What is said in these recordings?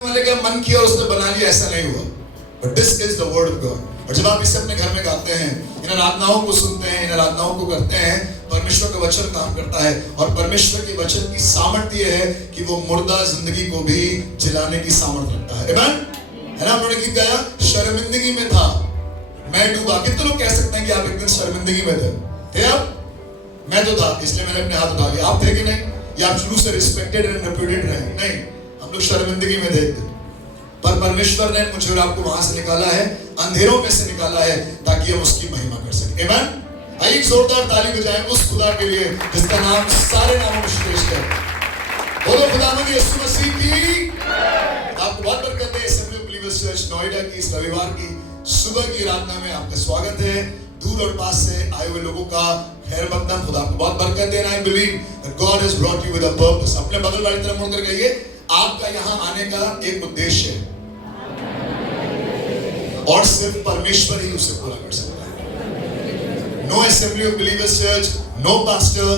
वाले का मन किया और उसने बना लिया, ऐसा नहीं हुआ। But this is the word of God. और जब आप इसे अपने घर में गाते हैं, इन आराधनाओं को सुनते हैं, इन आराधनाओं को करते हैं, परमेश्वर का वचन काम करता है। और परमेश्वर के वचन की सामर्थ्य यह है कि वो मुर्दा जिंदगी को भी जिलाने की सामर्थ्य रखता है। आमीन। है ना, उन्होंने गीत गाया, शर्मिंदगी में था मैं डूबा। कितने लोग कह सकते हैं कि आप एक दिन शर्मिंदगी में थे आप? मैं तो था, इसलिए मैंने अपने हाथ उठा लिया। आप थे कि नहीं? या आप शुरू से रिस्पेक्टेड एंड रेप्यूटेड रहे? नहीं, हम लोग शर्मिंदगी में थे। पर परमेश्वर ने मुझे और आपको वहां से निकाला है, अंधेरों में से निकाला है, ताकि हम उसकी महिमा कर सकें। आमीन। आइए जोरदार ताली बजाएं उस खुदा के लिए जिसका नाम सारे नामों में श्रेष्ठ है। बोलो खुदावंद यीशु मसीह की। आपको बहुत बरकत है। Assembly of believers church Noida की इस रविवार की सुबह की आराधना में आपका स्वागत है। दूर और पास से आए हुए लोगों का खैर मकदम। खुदा आपको बहुत बरकत देना। I believe that God has brought you with a purpose. अपने बगल वाली तरफ मुड़कर कहिए, आपका यहाँ आने का एक उद्देश्य है और सिर्फ परमेश्वर ही उसे पूरा कर सकता है। No assembly of believers church, no pastor,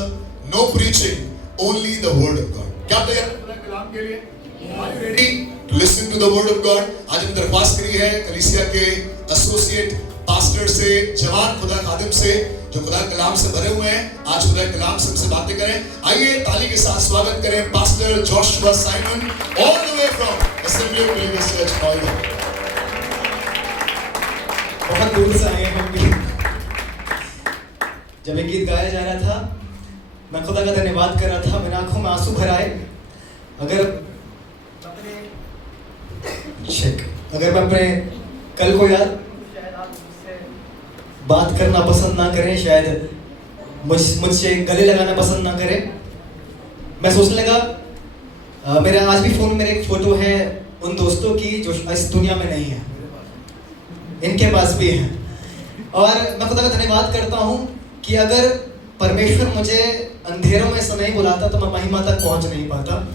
no preaching, only the word of God. क्या आप तैयार हैं कलाम के लिए? Are you ready to listen to the word of God? आज हम दरख्वास्त करी है कलीसिया के एसोसिएट पास्टर से, जवान खुदा खादिम से, जो खुदा कलाम से भरे हुए हैं। आज खुदा कलाम से हमसे बातें करें। आइए ताली के साथ स्वागत करें pastor Joshua Simon, all the way from assembly of believers church Noida. बहुत दूर से आए हम भी। जब ये गीत गाया जा रहा था, मैं खुदा का धन्यवाद कर रहा था, मेरे आंखों में आंसू भर आए। अगर मैं अपने कल को याद बात करना पसंद ना करें, शायद मुझसे गले लगाना पसंद ना करें, मैं सोचने लगा मेरा आज भी फोन में एक फोटो है उन दोस्तों की जो इस दुनिया में नहीं है, इनके पास भी है। और मैं खुदा का धन्यवाद करता हूँ कि अगर परमेश्वर मुझे अंधेरों में से नहीं बुलाता तो मैं महिमा तक पहुँच नहीं पाता।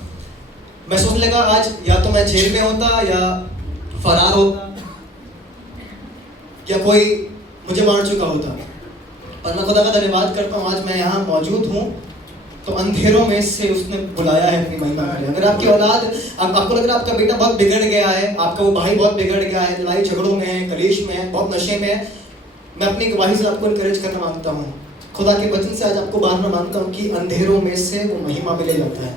मैं सोचने लगा आज या तो मैं जेल में होता या फरार होता या कोई मुझे मार चुका होता। पर मैं खुदा का धन्यवाद करता हूँ आज मैं यहाँ मौजूद हूँ, तो अंधेरों में से उसने बुलाया है अपनी महिमा के लिए। अगर आपकी औलाद, आपको लग रहा है आपका बेटा बहुत बिगड़ गया है, आपका वो भाई बहुत बिगड़ गया है, लड़ाई झगड़ों में है, कलेश में है, बहुत नशे में है, मैं अपनी गवाही से आपको इनकरेज करना मांगता हूँ। खुदा के वचन से आज आपको बाहर मांगता हूँ कि अंधेरों में से वो महिमा मिले जाता है,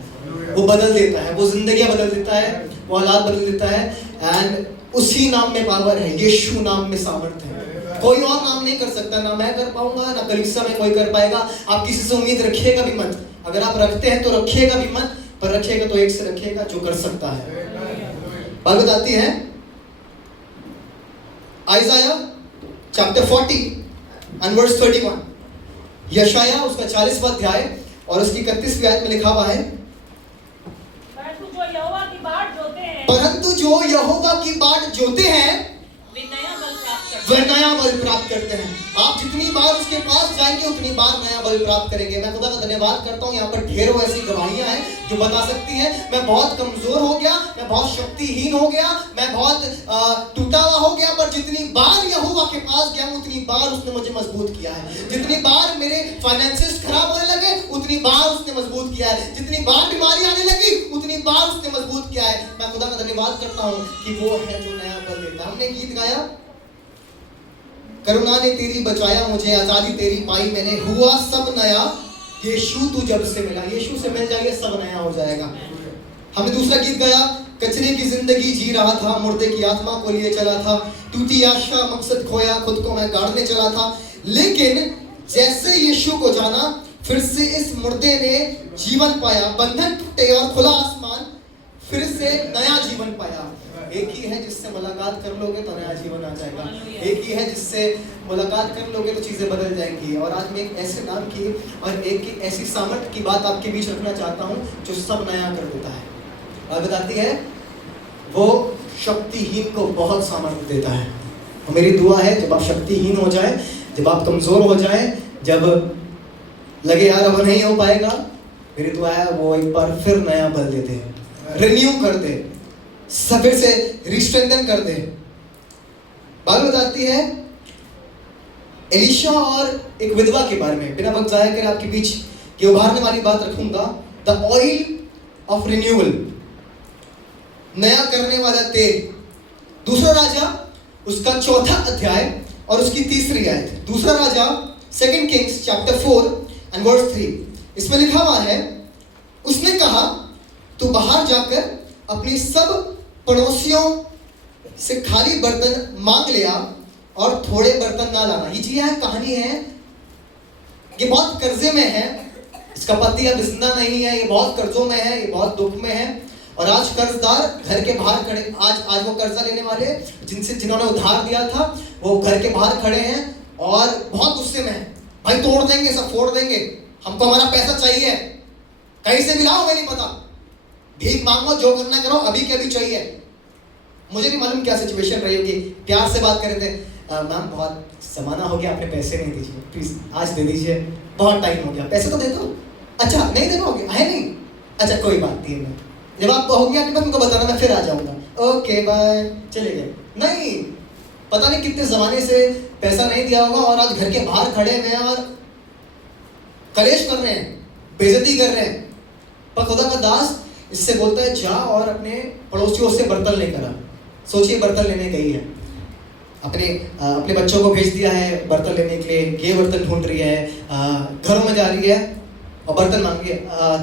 वो बदल देता है, वो जिंदगियां बदल देता है, वो हालात बदल देता है। एंड उसी नाम में पावर है, यीशु नाम में सामर्थ्य है। कोई और नाम नहीं कर सकता, ना मैं कर पाऊंगा, ना कलीसिया में कोई कर पाएगा। आप किसी से उम्मीद रखिएगा भी मत, अगर आप रखते हैं तो रखिएगा भी मत, पर रखिएगा तो एक से रखिएगा जो कर सकता है। बात बताती है आइज़ाया चैप्टर 40 एंड वर्स 31, यशाया उसका 40वां अध्याय और उसकी 31वीं आयत में लिखा हुआ है, परंतु जो यहोवा की बाट जोते हैं वे नया बल प्राप्त करते हैं। आप जितनी बार उसके पास जाएंगे उतनी बार नया बल प्राप्त करेंगे। मैं खुदा का धन्यवाद करता हूँ, यहाँ पर ढेरों ऐसी गवाहियां हैं जो बता सकती हैं मैं बहुत कमजोर हो गया, मैं बहुत शक्तिहीन हो गया, मैं बहुत टूटा हुआ हो गया, पर जितनी बार यहोवा के पास गया उतनी बार उसने मुझे मजबूत किया है। जितनी बार मेरे फाइनेंसेस खराब होने लगे उतनी बार उसने मजबूत किया है। जितनी बार बीमारी आने लगी उतनी बार उसने मजबूत किया है। मैं खुदा का धन्यवाद करता हूँ कि वो है जो नया बल देता है। हमने गीत गाया, करुणा ने तेरी बचाया मुझे, आजादी तेरी पाई मैंने, हुआ सब नया यीशु तू जब से मिला। यीशु से मिल जाइए, सब नया हो जाएगा। हमने दूसरा गीत गाया, कचरे की जिंदगी जी रहा था, मुर्दे की आत्मा को लिए चला था, टूटी आशा मकसद खोया, खुद को मैं गाड़ने चला था, लेकिन जैसे यीशु को जाना फिर से इस मुर्दे ने जीवन पाया, बंधन टूटे और खुला आसमान, फिर से नया जीवन पाया। एक ही है जिससे मुलाकात कर लोगे तो नया जीवन आ जाएगा, एक ही है जिससे मुलाकात कर लोगे तो चीजें बदल जाएंगी। और आज मैं एक ऐसे नाम की और एक ऐसी सामर्थ्य की बात आपके बीच रखना चाहता हूँ जो सब नया कर देता है। और बताती है वो शक्तिहीन को बहुत सामर्थ्य देता है। और मेरी दुआ है जब आप शक्तिहीन हो जाए, जब आप कमजोर हो जाए, जब लगे यार अब नहीं हो पाएगा, मेरी दुआ है वो एक बार फिर नया बल देते हैं, रिन्यू कर दे, फिर से रिस्ट्रेंथन कर दे। बात बताती है एलिशा और एक विधवा के बारे में। बिना वक्त जाया कर आपके बीच ये उभारने वाली बात रखूंगा, द ऑयल ऑफ रिन्यूअल। नया करने वाला तेल। दूसरा राजा उसका 4था अध्याय और उसकी 3री आयत। दूसरा राजा 2 किंग्स चैप्टर 4 एंड वर्स 3, इसमें लिखा हुआ है, उसने कहा तू बाहर जाकर अपनी सब पड़ोसियों से खाली बर्तन मांग लिया और थोड़े बर्तन ना लाना। ये जी कहानी है, ये बहुत कर्जे में है, इसका पति अब जिंदा नहीं है, ये बहुत कर्जों में है, ये बहुत दुख में है और आज कर्जदार घर के बाहर खड़े, आज वो कर्जा लेने वाले जिन्होंने उधार दिया था वो घर के बाहर खड़े हैं और बहुत गुस्से में हैं। भाई तोड़ देंगे, सब फोड़ देंगे, हमको हमारा पैसा चाहिए, कहीं से मिलाओ, हमें नहीं पता, भीख मांगो, जो करना करो, अभी के अभी चाहिए। मुझे नहीं मालूम क्या सिचुएशन रही होगी। प्यार से बात कर रहे थे, मैम बहुत जमाना हो गया, आपने पैसे नहीं दीजिए, प्लीज आज दे दीजिए, बहुत टाइम हो गया, पैसे तो दे दो। अच्छा नहीं दे पाओगे, है नहीं, अच्छा कोई बात नहीं है, जब आप हो गया आपके पास उनको बताना, मैं फिर आ जाऊंगा, ओके बाय, चले गए। नहीं, पता नहीं कितने जमाने से पैसा नहीं दिया होगा और आज घर के बाहर खड़े हैं और कलेश कर रहे हैं, बेइज्जती कर रहे हैं। पर खुदा का दास इससे बोलता है जा और अपने पड़ोसियों से बर्तन लेकर आ। सोचिए बर्तन लेने गई है, अपने बच्चों को भेज दिया है बर्तन लेने के लिए, ये बर्तन ढूंढ रही है, घरों में जा रही है और बर्तन मांग रही है,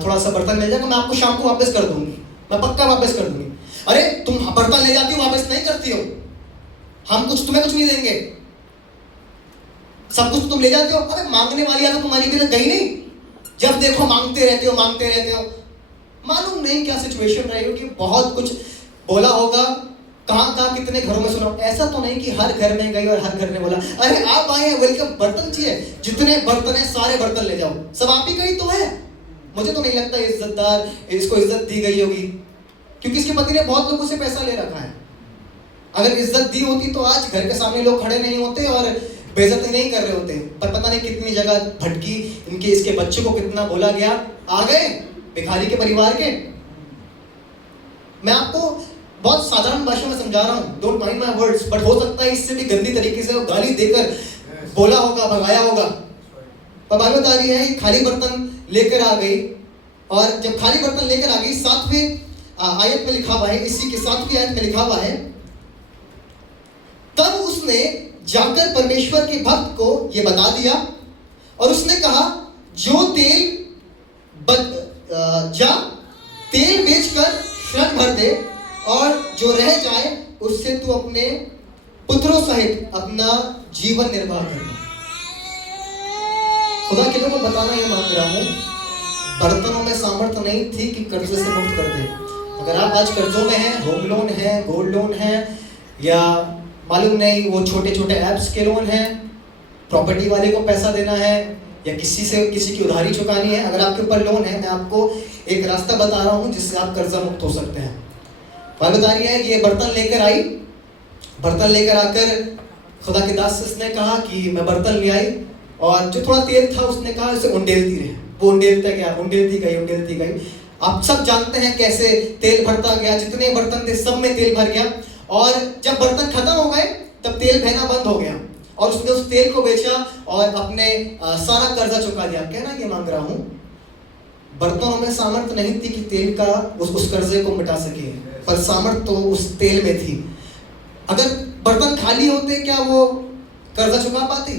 थोड़ा सा बर्तन मिल जाएगा, मैं आपको शाम को वापस कर दूंगी, मैं पक्का वापस कर दूंगी। अरे तुम बर्तन ले जाती हो, वापस नहीं करती हो, हम तुम्हें कुछ नहीं देंगे, सब कुछ तुम ले जाते हो। अरे मांगने वाली तो तुम्हारी भी गई नहीं, जब देखो मांगते रहते हो। मालूम नहीं क्या सिचुएशन रही होगी, बहुत कुछ बोला होगा, कहाँ कितने घरों में सुना। ऐसा तो नहीं कि हर घर में गई और हर घर ने बोला अरे आप आए हैं वेलकम, बर्तन चाहिए, जितने बर्तन है सारे बर्तन ले जाओ, सब आप ही गई तो है। मुझे तो नहीं लगता इज्जतदार, इसको इज्जत दी गई होगी, क्योंकि इसके पति ने बहुत लोगों से पैसा ले रखा है। अगर इज्जत दी होती तो आज घर के सामने लोग खड़े नहीं होते और बेइज्जती नहीं कर रहे होते। पर पता नहीं कितनी जगह भटकी, इसके बच्चे को कितना बोला गया, आ गए भिखारी के परिवार के। मैं आपको बहुत साधारण भाषा में समझा रहा हूँ, don't mind my words, but हो सकता है इससे भी गंदी तरीके से गाली देकर बोला होगा, भगाया होगा। पर बात बता रही है खाली बर्तन लेकर आ गई, और जब खाली बर्तन लेकर आ गई 7वें आयत में लिखा हुआ है, इसी के 7वीं आयत में लिखा हुआ है, तब उसने जाकर परमेश्वर के भक्त को यह बता दिया और उसने कहा जो तेल बेचकर ऋण भर दे और जो रह जाए उससे तू अपने पुत्रों सहित अपना जीवन निर्वाह करना। खुदा के लोगों को बताना ये मांग रहा हूं, बर्तनों में सामर्थ्य नहीं थी कि कर्जे से मुक्त कर दे। अगर आप आज कर्जों में हैं, होम लोन है, गोल्ड लोन है, या मालूम नहीं वो छोटे छोटे ऐप्स के लोन है, प्रॉपर्टी वाले को पैसा देना है, या किसी की उधारी चुकानी है, अगर आपके ऊपर लोन है, मैं आपको एक रास्ता बता रहा हूं जिससे आप कर्जा मुक्त हो सकते हैं। बात बता रही है कि ये बर्तन लेकर आई, बर्तन लेकर आकर खुदा के दास से उसने कहा कि मैं बर्तन ले आई, और जो थोड़ा तेल था उसने कहा उसे उंडेलती रहे। वो उंडेलती गई। आप सब जानते हैं कैसे तेल भरता गया, जितने बर्तन थे सब में तेल भर गया, और जब बर्तन खत्म हो गए तब तेल बहना बंद हो गया और उसने उस तेल को बेचा और अपने सारा कर्जा चुका दिया। कहना ये मांग रहा हूं, बर्तनों में सामर्थ्य नहीं थी कि तेल का उस कर्जे को मिटा सके, पर सामर्थ्य तो उस तेल में थी। अगर बर्तन खाली होते क्या वो कर्जा चुका पाती?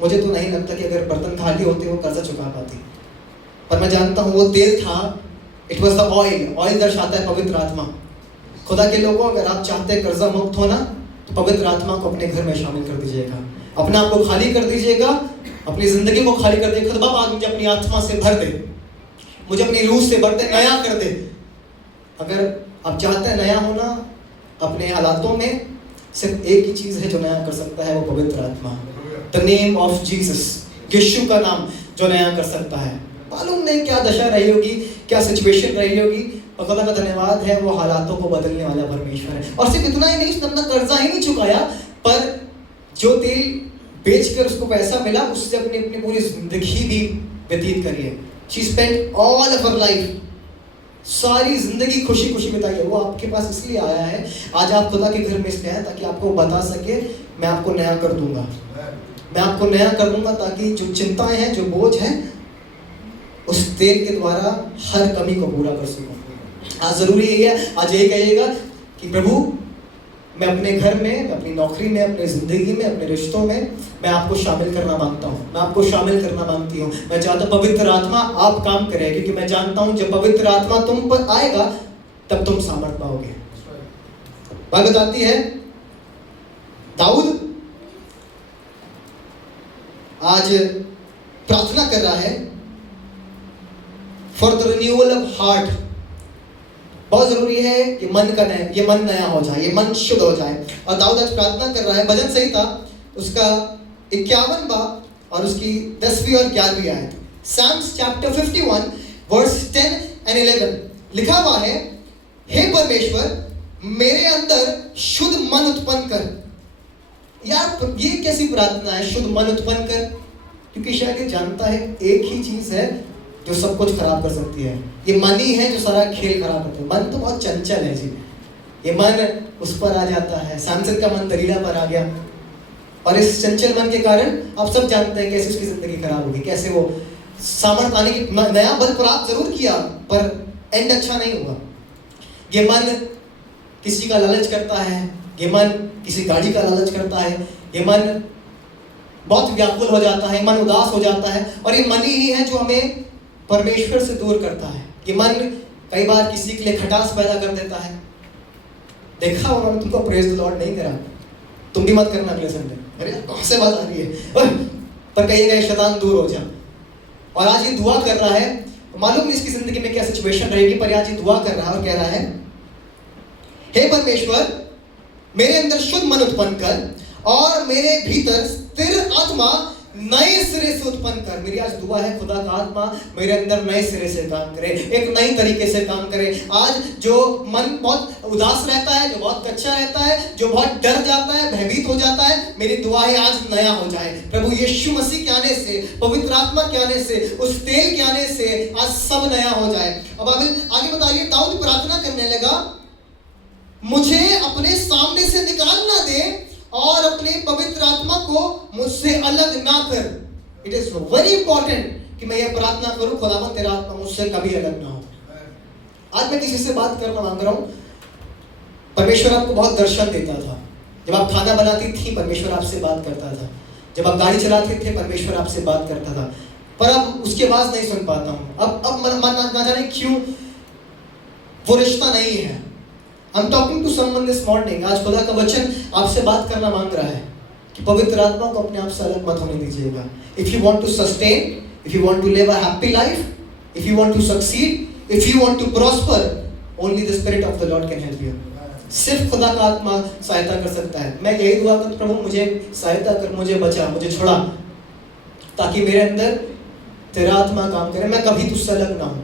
मुझे तो नहीं लगता कि अगर बर्तन खाली होते वो कर्जा चुका पाती। पर मैं जानता हूँ वो तेल था, it was the oil. Oil दर्शाता है पवित्र आत्मा। खुदा के लोगों, अगर आप चाहते हैं कर्जा मुक्त होना तो पवित्र आत्मा को अपने घर में शामिल कर दीजिएगा, अपने आप को खाली कर दीजिएगा, अपनी जिंदगी को खाली कर दे। खुदा आज मुझे अपनी आत्मा से भर दे, मुझे अपनी रूह से भर दे, नया कर दे। अगर आप चाहते हैं नया होना अपने हालातों में, सिर्फ एक ही चीज है जो नया कर सकता है, वो पवित्र आत्मा, द नेम ऑफ जीसस, यीशु का नाम जो नया कर सकता है। मालूम नहीं क्या दशा रही होगी, क्या सिचुएशन रही होगी, और खुदा का धन्यवाद है वो हालातों को बदलने वाला परमेश्वर है। और सिर्फ इतना ही नहीं, उसने अपना कर्जा ही नहीं चुकाया, पर जो तेल बेचकर उसको पैसा मिला उससे अपनी पूरी जिंदगी भी व्यतीत करी है। She spent all of her life, सारी जिंदगी खुशी खुशी बिताई है। वो आपके पास इसलिए आया है, आज आप खुदा के घर में इसलिए आए ताकि आपको बता सके मैं आपको नया कर दूंगा, मैं आपको नया कर दूंगा, ताकि जो चिंताएं हैं, जो बोझ हैं, उस तेल के द्वारा हर कमी को पूरा कर सकूं, आज जरूरी यही है, आज यही कहिएगा कि प्रभु मैं अपने घर में, अपनी नौकरी में, अपनी जिंदगी में, अपने रिश्तों में मैं आपको शामिल करना मांगता हूँ, मैं आपको शामिल करना मांगती हूँ। मैं चाहता हूँ पवित्र आत्मा आप काम करें, क्योंकि मैं जानता हूँ जब पवित्र आत्मा तुम पर आएगा तब तुम सामर्थ पाओगे। बात बताती है दाऊद आज प्रार्थना कर रहा है for the renewal of heart. बहुत जरूरी है कि मन का ये मन नया हो जाए, ये मन शुद्ध हो जाए। और दाऊद आज प्रार्थना कर रहा है। भजन संहिता उसका 51 बाब और उसकी 10वीं और 11वीं आयत, Psalms chapter 51 verse 10 and 11 लिखा हुआ है, हे परमेश्वर मेरे अंदर शुद्ध मन उत्पन्न कर। यार ये कैसी प्रार्थना है, शुद्ध मन उत्पन्न कर? क्योंकि शायद ये जानता है एक ही चीज है जो सब कुछ खराब कर सकती है, ये मन ही है जो सारा खेल खराब करता है। मन तो बहुत चंचल है जी, ये मन उस पर आ जाता है। सैमसन का मन दलीला पर आ गया और इस चंचल मन के कारण आप सब जानते हैं कैसे उसकी जिंदगी खराब होगी, कैसे वो सामर्थ आने की नया बल प्राप्त जरूर किया पर एंड अच्छा नहीं हुआ। ये मन किसी का लालच करता है, ये मन किसी गाड़ी का लालच करता है, ये मन बहुत व्याकुल हो जाता है, मन उदास हो जाता है और ये मन ही है जो हमें परमेश्वर से दूर करता है। ये मन कई बार किसी के लिए खटास पैदा कर देता है। देखा उन्होंने तुमको प्रेज द लॉर्ड नहीं करा, तुम भी मत करना अगले संडे। अरे कौन से बात आ रही है, पर कहिएगा ये शैतान दूर हो जा। और आज ये दुआ कर रहा है, मालूम नहीं इसकी जिंदगी में क्या सिचुएशन रहेगी, पर आज ये दुआ कर रहा है और कह रहा है, हे परमेश्वर मेरे अंदर शुद्ध मन उत्पन्न कर और मेरे भीतर स्थिर आत्मा नए सिरे से उत्पन्न कर। मेरी आज दुआ है खुदा का आत्मा मेरे अंदर नए सिरे से काम करे, एक नई तरीके से काम करे। आज जो मन बहुत उदास रहता है, जो बहुत कच्चा रहता है, जो बहुत डर जाता है, भयभीत हो जाता है, मेरी दुआ है आज नया हो जाए। प्रभु यीशु मसीह के आने से, पवित्र आत्मा के आने से, उस तेल के आने से आज सब नया हो जाए। अब आगे बताइए, दाऊद प्रार्थना करने लगा, मुझे अपने सामने से निकाल ना दे और अपने पवित्र आत्मा को मुझसे अलग ना कर। इट इज वेरी इंपॉर्टेंट कि मैं ये प्रार्थना करूं, खुदावन तेरा आत्मा मुझसे कभी अलग ना हो। आज मैं किसी से बात करना मांग रहा हूं, परमेश्वर आपको बहुत दर्शन देता था। जब आप खाना बनाती थी परमेश्वर आपसे बात करता था, जब आप गाड़ी चलाते थे परमेश्वर आपसे बात करता था, पर अब उसकी आवाज नहीं सुन पाता हूं। अब मन ना जाने क्यों वो रिश्ता नहीं है। I'm talking to someone this morning. आज खुदा का वचन आपसे बात करना मांग रहा है कि पवित्र आत्मा को अपने आप से अलग मत होने दीजिएगा। If you want to sustain, if you want to live a happy life, if you want to succeed, if you want to prosper, only the Spirit of the Lord can help you. सिर्फ खुदा का आत्मा सहायता कर सकता है। मैं यही दुआ करता हूं, प्रभु मुझे सहायता कर, मुझे बचा, मुझे छोड़ा, ताकि मेरे अंदर तेरा आत्मा काम करे, मैं कभी तुझसे अलग ना हूं।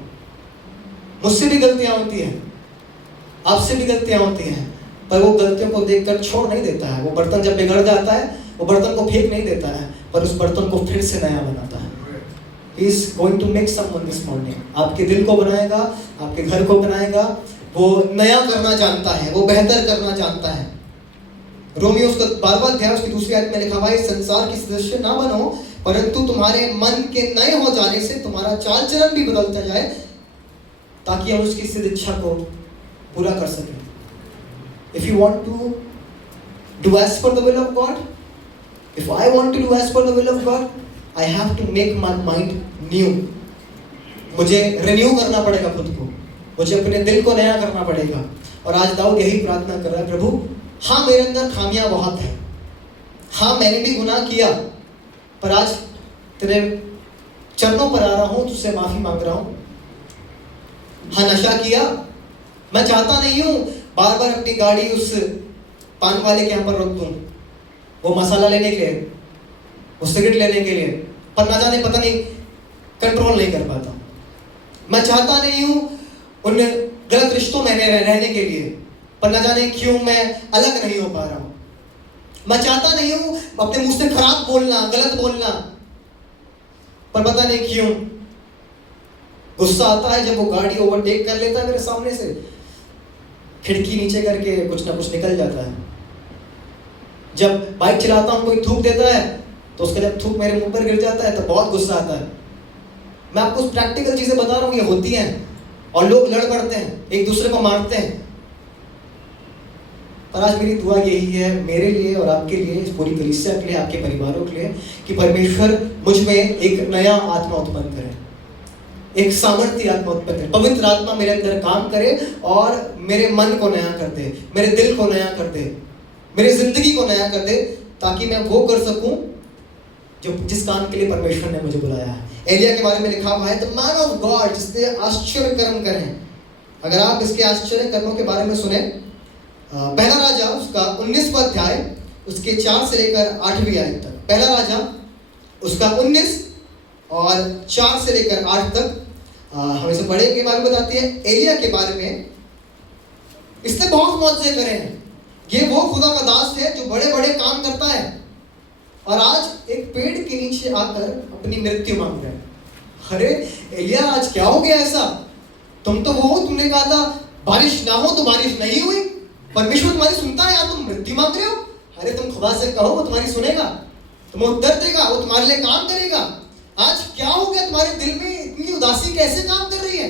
मुझसे भी गलतियां होती हैं, आपसे भी गलतियां होती हैं, पर वो गलतियों को देखकर छोड़ नहीं देता है। वो बर्तन जब बिगड़ जाता है वो बर्तन को फेंक नहीं देता है, पर उस बर्तन को फिर से नया बनाता है। He is going to make someone this morning. आपके दिल को बनाएगा, आपके घर को बनाएगा। वो नया करना जानता है, वो बेहतर करना जानता है। रोमियो उसका 12वां अध्याय उसकी 2री आयत में लिखा हुआ है, संसार की सदस्य ना बनो, परंतु तुम्हारे मन के नए हो जाने से तुम्हारा चाल चलन भी बदलता जाए, ताकि हम उसकी सिद्ध इच्छा को पूरा कर सके। If you want to do as per the will of God, if I want to do as per the will of God, I have to make my mind new. मुझे रिन्यू करना पड़ेगा खुद को, मुझे अपने दिल को नया करना पड़ेगा। और आज दाऊद यही प्रार्थना कर रहा है, प्रभु हाँ मेरे अंदर खामियां बहुत है, हाँ मैंने भी गुनाह किया, पर आज तेरे चरणों पर आ रहा हूँ, तुझसे माफी मांग रहा हूँ। हाँ नशा किया, मैं चाहता नहीं हूँ बार बार अपनी गाड़ी उस पान वाले के यहाँ पर रोक दूँ, वो मसाला लेने के लिए, वो सिगरेट लेने के लिए, पर ना जाने पता नहीं कंट्रोल नहीं कर पाता। मैं चाहता नहीं हूँ उन गलत रिश्तों में रहने के लिए, पर ना जाने क्यों मैं अलग नहीं हो पा रहा हूँ। मैं चाहता नहीं हूँ अपने मुंह से खराब बोलना, गलत बोलना, पर पता नहीं क्यों गुस्सा आता है जब वो गाड़ी ओवरटेक कर लेता है मेरे सामने से, खिड़की नीचे करके कुछ ना कुछ निकल जाता है। जब बाइक चलाता हूँ कोई थूक देता है तो उसका जब थूक मेरे मुंह पर गिर जाता है तो बहुत गुस्सा आता है। मैं आपको प्रैक्टिकल चीजें बता रहा हूँ, ये होती हैं। और लोग लड़ पड़ते हैं, एक दूसरे को मारते हैं। पर आज मेरी दुआ यही है मेरे लिए और आपके लिए, इस पूरी कलीसिया के लिए, आपके परिवारों के लिए, कि परमेश्वर मुझ में एक नया आत्मा उत्पन्न करे, एक सामर्थ्य आत्मा उत्पन्न करे, पवित्र आत्मा मेरे अंदर काम करे और मेरे मन को नया कर दे, मेरे दिल को नया कर दे, मेरी जिंदगी को नया कर दे, ताकि मैं वो कर सकूं जो जिस काम के लिए परमेश्वर ने मुझे बुलाया है। एलिया के बारे में लिखा हुआ है द मैन ऑफ गॉड, जिसने आश्चर्य कर्म करे हैं। अगर आप इसके आश्चर्य कर्मों के बारे में सुने, पहला राजा उसका 19वां अध्याय उसके 4 से लेकर 8वीं आयत तक, पहला राजा उसका 19 और 4 से लेकर 8 तक हम इसे पढ़ेंगे। के बारे में बताती है एलिया के बारे में, इसने बहुत मौजज़े करे हैं। ये वो खुदा का दास है जो बड़े बड़े काम करता है और आज एक पेड़ के नीचे आकर अपनी मृत्यु मांग रहा है। अरे एलिया, आज क्या हो गया ऐसा? तुम तो वो, तुमने कहा था बारिश ना हो तो बारिश नहीं हुई, परमेश्वर तुम्हारी सुनता है, आप तुम मृत्यु मांग रहे हो। अरे तुम खुदा से कहो, वो तुम्हारी सुनेगा, तुम्हें उत्तर देगा, वो तुम्हारे लिए काम करेगा। आज क्या हो गया तुम्हारे दिल में? इतनी उदासी कैसे काम कर रही है?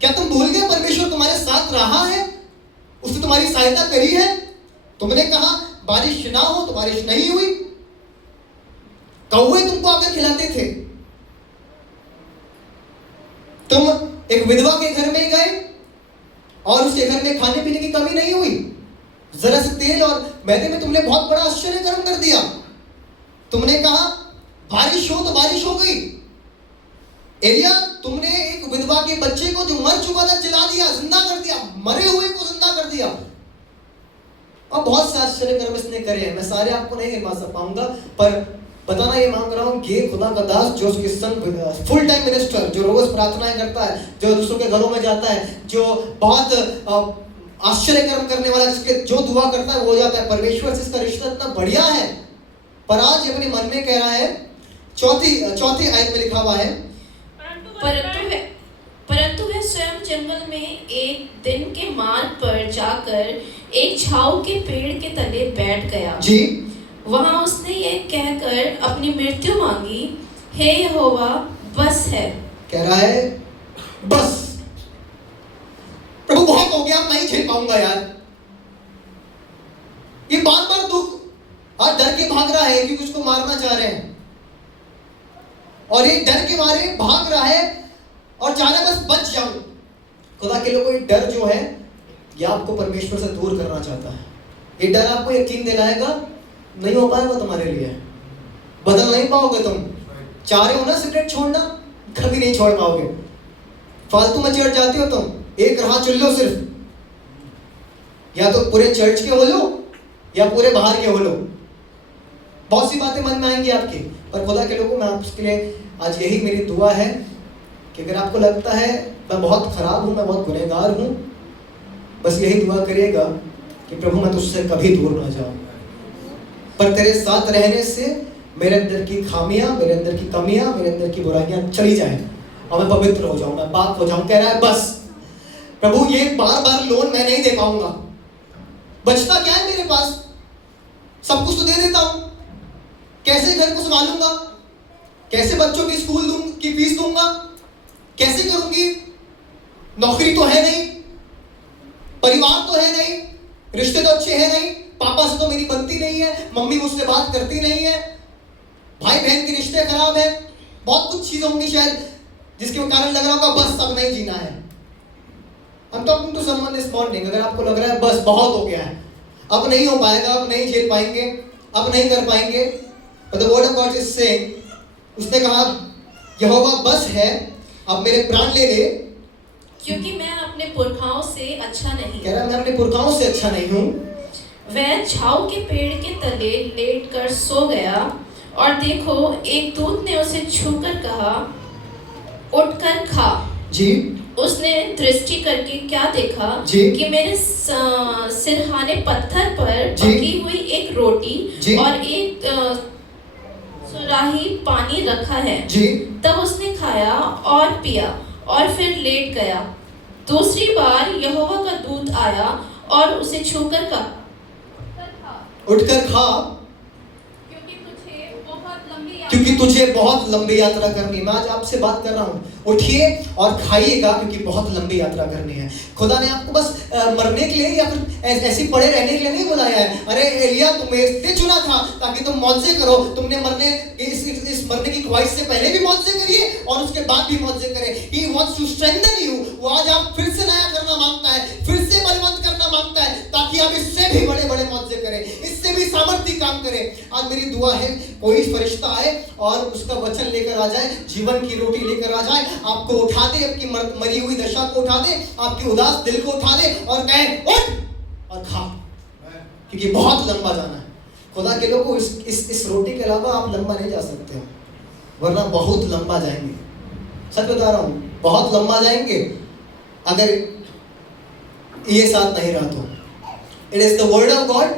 क्या तुम भूल गए परमेश्वर तुम्हारे साथ रहा है, उसने तुम्हारी सहायता करी है? तुमने कहा बारिश ना हो तो बारिश नहीं हुई, कौवे तुमको आकर खिलाते थे, तुम एक विधवा के घर में गए और उसके घर में खाने पीने की कमी नहीं हुई, जरा से तेल और मैदे में तुमने बहुत बड़ा आश्चर्य कर्म कर दिया। तुमने कहा बारिश हो तो बारिश हो गई। एलिया, तुमने एक विधवा के बच्चे को जो मर चुका था जला दिया, जिंदा कर दिया, मरे हुए को जिंदा कर दिया, और बहुत से आश्चर्य कर्म इसने करे हैं। मैं सारे आपको नहीं गिनवा पाऊंगा, पर बताना ये मांग रहा हूँ कि खुदा का दास जो उसके संग फुल टाइम मिनिस्टर, जो रोज प्रार्थनाएं करता है, जो दूसरों के घरों में जाता है, जो बहुत आश्चर्य कर्म करने वाला, जिसके जो दुआ करता है वो हो जाता है, परमेश्वर से इसका रिश्ता इतना बढ़िया है। पर आज ये अपने मन में कह रहा है, चौथी आयत में लिखा हुआ है, परंतु वह स्वयं जंगल में एक दिन के मार्ग पर जाकर एक छाव के पेड़ के तले बैठ गया जी। वहां उसने ये कहकर अपनी मृत्यु मांगी, हे यहोवा बस है। कह रहा है बस प्रभु, बहुत हो गया, मैं नहीं झेल पाऊंगा यार। ये बार बार दुख और डर के भाग रहा है क्योंकि उसको मारना चाह रहे हैं, और ये डर के मारे भाग रहा है और चाह रहा है बस बच जाऊं। खुदा के लोगों, ये डर जो है ये आपको परमेश्वर से दूर करना चाहता है। ये डर आपको यकीन दिलाएगा नहीं हो पाएगा तुम्हारे लिए, बदल नहीं पाओगे। तुम चाह रहे हो ना सिगरेट छोड़ना, कभी नहीं छोड़ पाओगे। फालतू में चढ़ जाते हो तुम, एक राह चुन लो सिर्फ, या तो पूरे चर्च के हो लो या पूरे बाहर के हो लो। बहुत सी बातें मन में आएंगी आपकी, पर खुदा के लोगों, मैं आपके लिए आज यही मेरी दुआ है कि अगर आपको लगता है मैं बहुत खराब हूँ, मैं बहुत गुनहगार हूँ, बस यही दुआ करिएगा कि प्रभु मैं तुझसे कभी दूर ना जाऊँ, पर तेरे साथ रहने से मेरे अंदर की खामियां, मेरे अंदर की कमियां, मेरे अंदर की बुराइयां चली जाएं और मैं पवित्र हो जाऊं, मैं पाक हो जाऊं। कह रहा है बस प्रभु, ये बार बार लोन मैं नहीं दे पाऊंगा, बचता क्या है मेरे पास, सब कुछ तो दे देता हूं, कैसे घर को संभालूंगा, कैसे बच्चों की स्कूल की फीस दूंगा, कैसे करूंगी, नौकरी तो है नहीं, परिवार तो है नहीं, रिश्ते तो अच्छे हैं नहीं, पापा से तो मेरी बनती नहीं है, मम्मी मुझसे बात करती नहीं है, भाई बहन के रिश्ते खराब है, बहुत कुछ चीजें होंगी शायद जिसके कारण लग रहा होगा बस अब नहीं जीना है। I'm talking to someone this morning, अगर आपको लग रहा है बस बहुत हो गया है, अब नहीं हो पाएगा, अब नहीं झेल पाएंगे, अब नहीं कर पाएंगे, but the word of God is saying, उसने कहा यहोवा बस है, अब मेरे प्राण ले ले, क्योंकि मैं अपने पुरखाओं से अच्छा नहीं। कह रहा मैं अपने पुरखाओं से अच्छा नहीं हूँ। वह छाव के पेड़ के तले लेटकर सो गया, और देखो एक दूत ने उसे छूकर कहा, उठकर खा। जी। उसने दृष्टि करके क्या देखा कि मेरे सिरहाने पत्थर पर पकी हुई एक रोटी और एक सुराही पानी रखा है। तब उसने खाया और पिया और फिर लेट गया। दूसरी बार यहोवा का दूत आया और उसे छूकर कहा, उठकर खा, क्योंकि क्योंकि तुझे बहुत लंबी यात्रा करनी है। मैं आज आपसे बात कर रहा हूँ, उठिए और खाइएगा, क्योंकि बहुत लंबी यात्रा करनी है। खुदा ने आपको बस मरने के लिए या फिर ऐसे पड़े रहने के लिए नहीं बुलाया है। अरे एलिया, तुम्हें इसलिए चुना था ताकि तुम मौजे करो। तुमने इस मरने की ख्वाहिश से पहले भी मौजे करिए और उसके बाद भी मौजे करें। He wants to strengthen you। वो आज आप फिर से नया करना मांगता है, फिर से बलवंत करना मांगता है, ताकि आप इससे भी बड़े बड़े मौजे करें, इससे भी सामर्थ्य काम करें। आज मेरी दुआ है कोई फरिश्ता आए और उसका वचन लेकर आ जाए, जीवन की रोटी लेकर आ जाए, आपको उठा दे, आपकी मरी हुई दशा को उठा दे, आपकी उदास दिल को उठा दे और कहे उठ और खा, क्योंकि बहुत लंबा जाना है। खुदा के लोगों, इस रोटी के अलावा आप लंबा नहीं जा सकते, वरना बहुत लंबा जाएंगे। सच बता रहा हूँ, बहुत लंबा जाएंगे अगर ये साथ नहीं रहा तो। It is the word of God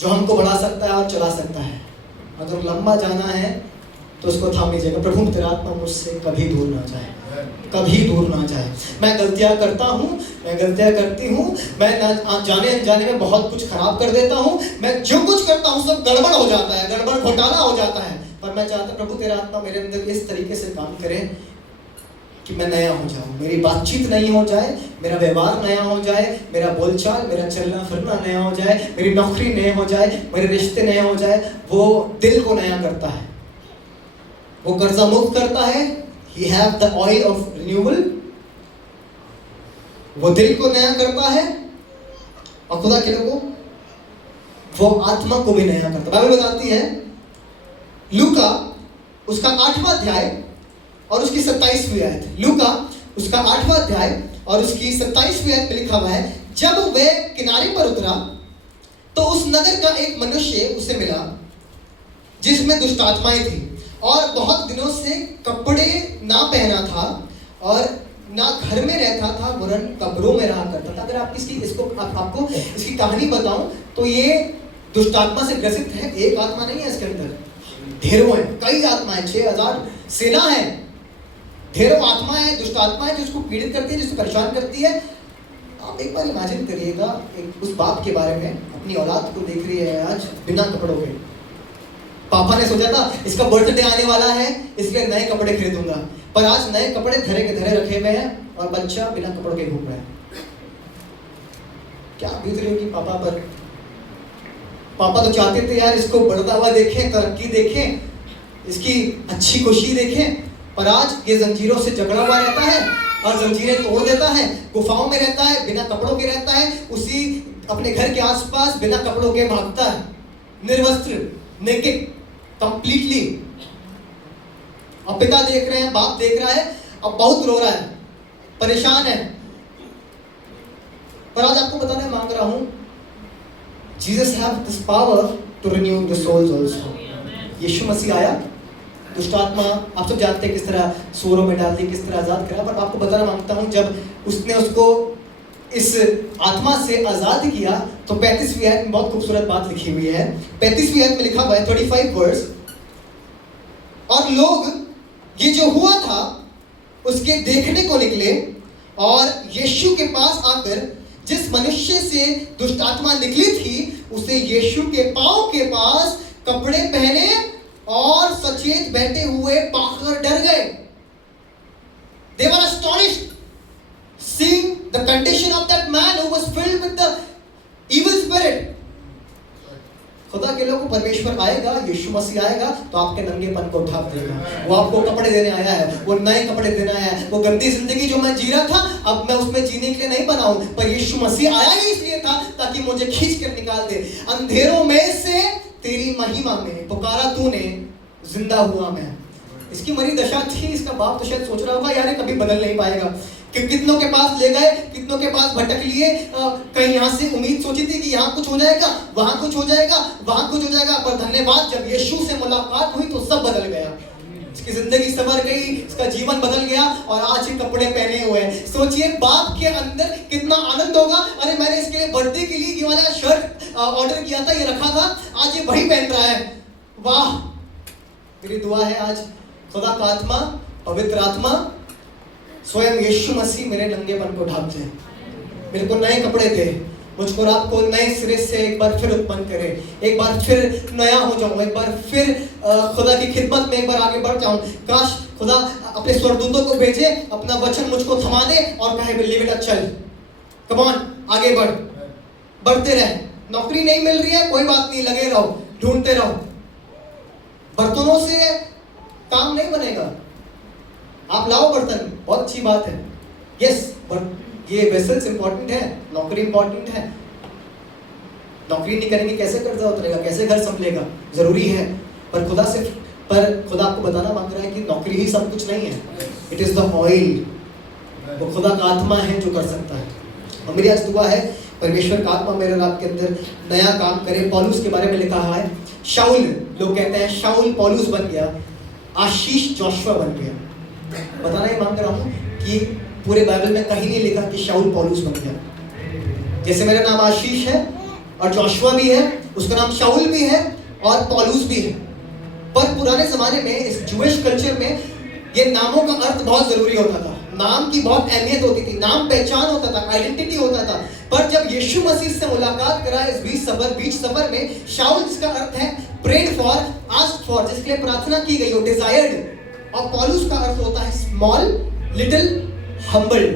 जो हमको बढ़ा सकता है और चला सकता है। अगर लंबा जाना है तो उसको थाम लीजिएगा। प्रभु तेरा आत्मा मुझसे कभी दूर ना जाए, कभी दूर ना जाए। मैं गलतियां करता हूँ, मैं गलतियां करती हूँ, मैं जाने अनजाने में बहुत कुछ खराब कर देता हूँ। मैं जो कुछ करता हूँ सब गड़बड़ हो जाता है, गड़बड़ घोटाला हो जाता है। पर मैं चाहता प्रभु तेरा आत्मा मेरे अंदर इस तरीके से काम करे कि मैं नया हो जाऊं, मेरी बातचीत नई हो जाए, मेरा व्यवहार नया हो जाए, मेरा बोलचाल, मेरा चलना फिरना नया हो जाए, मेरी नौकरी नया हो जाए, मेरे रिश्ते नए हो जाए। वो दिल को नया करता है, वो कर्जा मुक्त करता है। He have the oil of renewal। वो दिल को नया करता है और खुदा के लोगों वो आत्मा को भी नया करता है। बाइबल बताती है लूका उसका 8वां अध्याय और उसकी 27वीं आयत। लूका उसका 8वां अध्याय और उसकी 27वीं आयत में लिखा हुआ है, जब वह किनारे पर उतरा तो उस नगर का एक मनुष्य उसे मिला जिसमें दुष्ट आत्माएं थी और बहुत दिनों से कपड़े ना पहना था और ना घर में रहता था, वरन कब्रों में रहा करता था। अगर आप आपको इसकी कहानी बताऊं तो ये दुष्ट आत्मा से ग्रसित है। एक आत्मा नहीं है इसके अंदर, ढेरों हैं, कई आत्माएं, 6000 सेना है, ढेरों आत्माएं हैं, दुष्ट आत्माएं जो उसको पीड़ित करती है, जिसको परेशान करती है। आप एक बार इमेजिन करिएगा, उस बाप के बारे में, अपनी औलाद को देख रही है आज बिना कपड़ों के। पापा ने सोचा था इसका बर्थडे आने वाला है इसलिए नए कपड़े खरीदूंगा, पर आज नए कपड़े धरे के धरे रखे हुए हैं और बच्चा बिना कपड़ों के घूम रहा है। क्या बीत रही होगी पापा पर। पापा तो चाहते थे यार इसको बढ़ता हुआ देखें, तरक्की देखें, इसकी अच्छी खुशी देखें, पर आज ये जंजीरों से जकड़ा हुआ रहता है और जंजीरें तोड़ देता है, गुफाओं में रहता है, बिना कपड़ों के रहता है, उसी अपने घर के आसपास बिना कपड़ों के भागता है, निर्वस्त्र, नेकेड, कंप्लीटली। अब पिता देख रहे हैं, बाप देख रहा है, अब बहुत रो रहा है, परेशान है। पर आज आपको बताने मांग रहा हूं, Jesus have this power to renew the souls also. Yeshu Masih आया, दुष्ट आत्मा आप सब जानते हैं किस तरह सूरों में डाल दी, किस तरह आजाद करा। पर आपको बताना मांगता हूं, जब उसने उसको इस आत्मा से आजाद किया तो 35वीं आयत में बहुत खूबसूरत बात लिखी हुई है। 35वीं आयत में लिखा हुआ है 35 वर्स, और लोग ये जो हुआ था उसके देखने को निकले और यीशु के पास आकर जिस मनुष्य से दुष्ट आत्मा निकली थी उसे यीशु के पांव के पास कपड़े पहने और सचेत बैठे हुए पाकर डर गए। They were astonished seeing the condition of that man who was filled with the evil spirit। खुदा के लोगों, परमेश्वर आएगा, यीशु मसीह आएगा तो आपके नंगेपन को उठा देगा। वो आपको कपड़े देने आया है, वो नए कपड़े देने आया है। वो गंदी जिंदगी जो मैं जी रहा था अब मैं उसमें जीने के लिए नहीं बना हूं, पर यीशु मसीह आया ही इसलिए था ताकि मुझे खींच कर निकाल दे। अंधेरों में से तेरी महिमा में पुकारा तूने, जिंदा हुआ मैं। इसकी मरी दशा थी, इसका बाप तो शायद सोच रहा होगा यार कभी बदल नहीं पाएगा, कि कितनों के पास ले गए, कितनों के पास भटक लिए, कहीं यहाँ से उम्मीद सोची थी कि यहाँ कुछ हो जाएगा, वहां कुछ हो जाएगा, वहां कुछ हो जाएगा, पर धन्यवाद जब यीशु से मुलाकात हुई तो सब बदल गया। इसकी जिंदगी संवर गई, इसका जीवन बदल गया और आज ये कपड़े पहने हुए हैं। सोचिए बाप के अंदर कितना आनंद होगा, अरे मैंने इसके बर्थडे के लिए ये वाला शर्ट ऑर्डर किया था, ये रखा था, आज ये वही पहन रहा है। वाह, मेरी दुआ है आज खुदा का आत्मा, पवित्र आत्मा, स्वयं यीशु मसीह मेरे नंगेपन को ढांप दे, मेरे को नए कपड़े दे, मुझको और आपको नए सिरे से एक बार फिर उत्पन्न करे, एक बार फिर नया हो जाऊं, एक बार फिर खुदा की खिदमत में एक बार आगे बढ़ जाऊं। काश खुदा अपने स्वर्गदूतों को भेजे, अपना वचन मुझको थमा दे और कहे बिलीव इट, चल कम ऑन आगे बढ़, बढ़ते रहे। नौकरी नहीं मिल रही है कोई बात नहीं, लगे रहो, ढूंढते रहो। बर्तनों से काम नहीं बनेगा, आप लाओ बर्तन, बहुत अच्छी बात है, यस, बट ये वेसल्स इंपॉर्टेंट है, नौकरी इंपॉर्टेंट है। नौकरी नहीं करेंगे कैसे कर्जा उतरेगा, कैसे घर संभलेगा, जरूरी है। पर खुदा आपको बताना मांग रहा है कि नौकरी ही सब कुछ नहीं है, इट इज द ऑयल। वो खुदा का आत्मा है जो कर सकता है। और मेरी आज दुआ है परमेश्वर का आत्मा मेरे और आपके अंदर नया काम करे। पौलुस के बारे में लिखा है, शाऊल, लोग कहते हैं शाऊल पौलुस बन गया, आशीष जोशुआ बन गया। बताना ही मांग रहा हूँ कि पूरे बाइबल में कहीं नहीं लिखा कि शाऊल पौलुस बन गया। जैसे मेरा नाम आशीष है और जोशुआ भी है, उसका नाम शाऊल भी है और पौलुस भी है। पर पुराने जमाने में इस जूइश कल्चर में ये नामों का अर्थ बहुत जरूरी होता था, नाम की बहुत अहमियत होती थी, नाम पहचान होता था, आइडेंटिटी होता था। पर जब यीशु मसीह से मुलाकात करा इस बीच सफर में, शाऊल जिसका अर्थ है प्रेड फॉर, आस्क्ड फॉर, जिसके लिए प्रार्थना की गई हो, डिजायर्ड। और पौलुस का अर्थ होता है स्मॉल, लिटिल, हम्बल।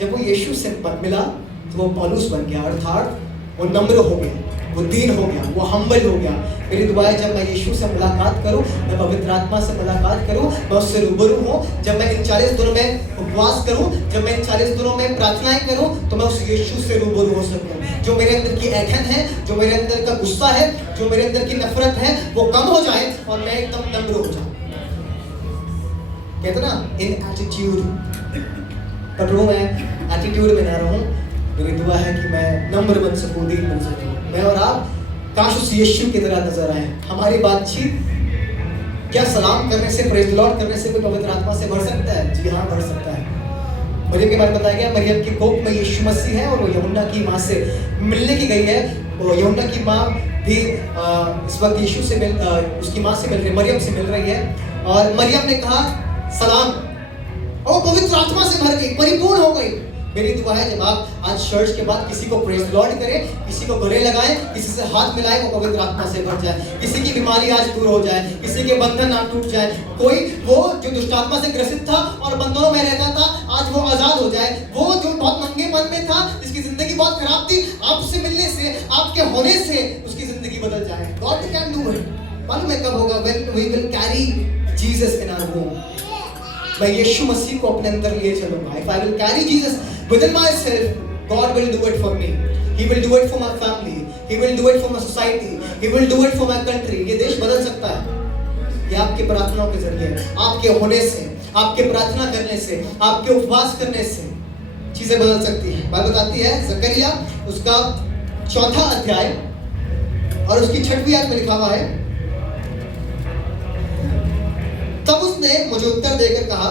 जब वो यीशु से मिला तो वो पौलुस बन गया, अर्थात वो नम्र हो गया, वो दीन हो गया, वो हम्बल हो गया। मेरी दुआ है जब मैं यीशु से मुलाकात करूं, मैं पवित्र आत्मा से मुलाकात करूं, मैं उससे रूबरू हूं। जब मैं इन 40 दिनों में उपवास करूं, जब मैं इन 40 दिनों में प्रार्थनाएं करूं, तो मैं उस यीशु से रूबरू हो सकूं। जो मेरे अंदर की ऐंठन है, जो मेरे अंदर का गुस्सा है, जो मेरे अंदर की नफरत है, वो कम हो जाए और मैं एकदम नम्र हो जाऊं। कहते ना इन एटीट्यूड, पर मैं एटीट्यूड में ना रहूं। मेरी दुआ है कि मैं नम्र बन सकूं, दीन बन सकूं। मैं और आप काश उस यीशु की तरह नजर आए। हमारी बातचीत क्या सलाम करने से, प्रेज द लॉर्ड करने से कोई पवित्र आत्मा से भर सकता है? जी हाँ, भर सकता है। मरियम के बारे में बताया गया, मरियम की कोख में यीशु मसीह है और वो यूहन्ना की माँ से मिलने की गई है। वो यूहन्ना की माँ भी इस वक्त यीशु से उसकी माँ से मिल रही है, मरियम से मिल रही है। और मरियम ने कहा सलाम, और पवित्र आत्मा से भर गई, परिपूर्ण हो गई। मेरी दुआ है जब आप आज चर्च के बाद किसी को प्रेज लॉर्ड करें, किसी को गले लगाएं, किसी से हाथ मिलाएं, वो पवित्र आत्मा से भर जाए। किसी की बीमारी आज दूर हो जाए, किसी के बंधन आज टूट जाए। कोई वो जो दुष्ट आत्मा से ग्रसित था और बंधनों में रहता था, आज वो आजाद हो जाए। वो जो बहुत नंगेपन में था, जिसकी जिंदगी बहुत खराब थी, आपसे मिलने से, आपके होने से उसकी जिंदगी बदल जाए। God can do it. मालूम है कब होगा? When we will carry Jesus in our home. मैं यीशु मसीह को अपने अंदर लिए चलूंगा। If I will carry Jesus within myself, God will do it for me. He will do it for my family. He will do it for my society. He will do it for my country. ये देश बदल सकता है। ये आपके प्रार्थनाओं के जरिए, आपके होने से, आपके प्रार्थना करने से, आपके उपवास करने से चीजें बदल सकती हैं। बाइबल बताती है जकरिया उसका 4वां अध्याय और उसकी 6वीं आयत में लिखा हुआ है, तब उसने मुझे उत्तर देकर कहा,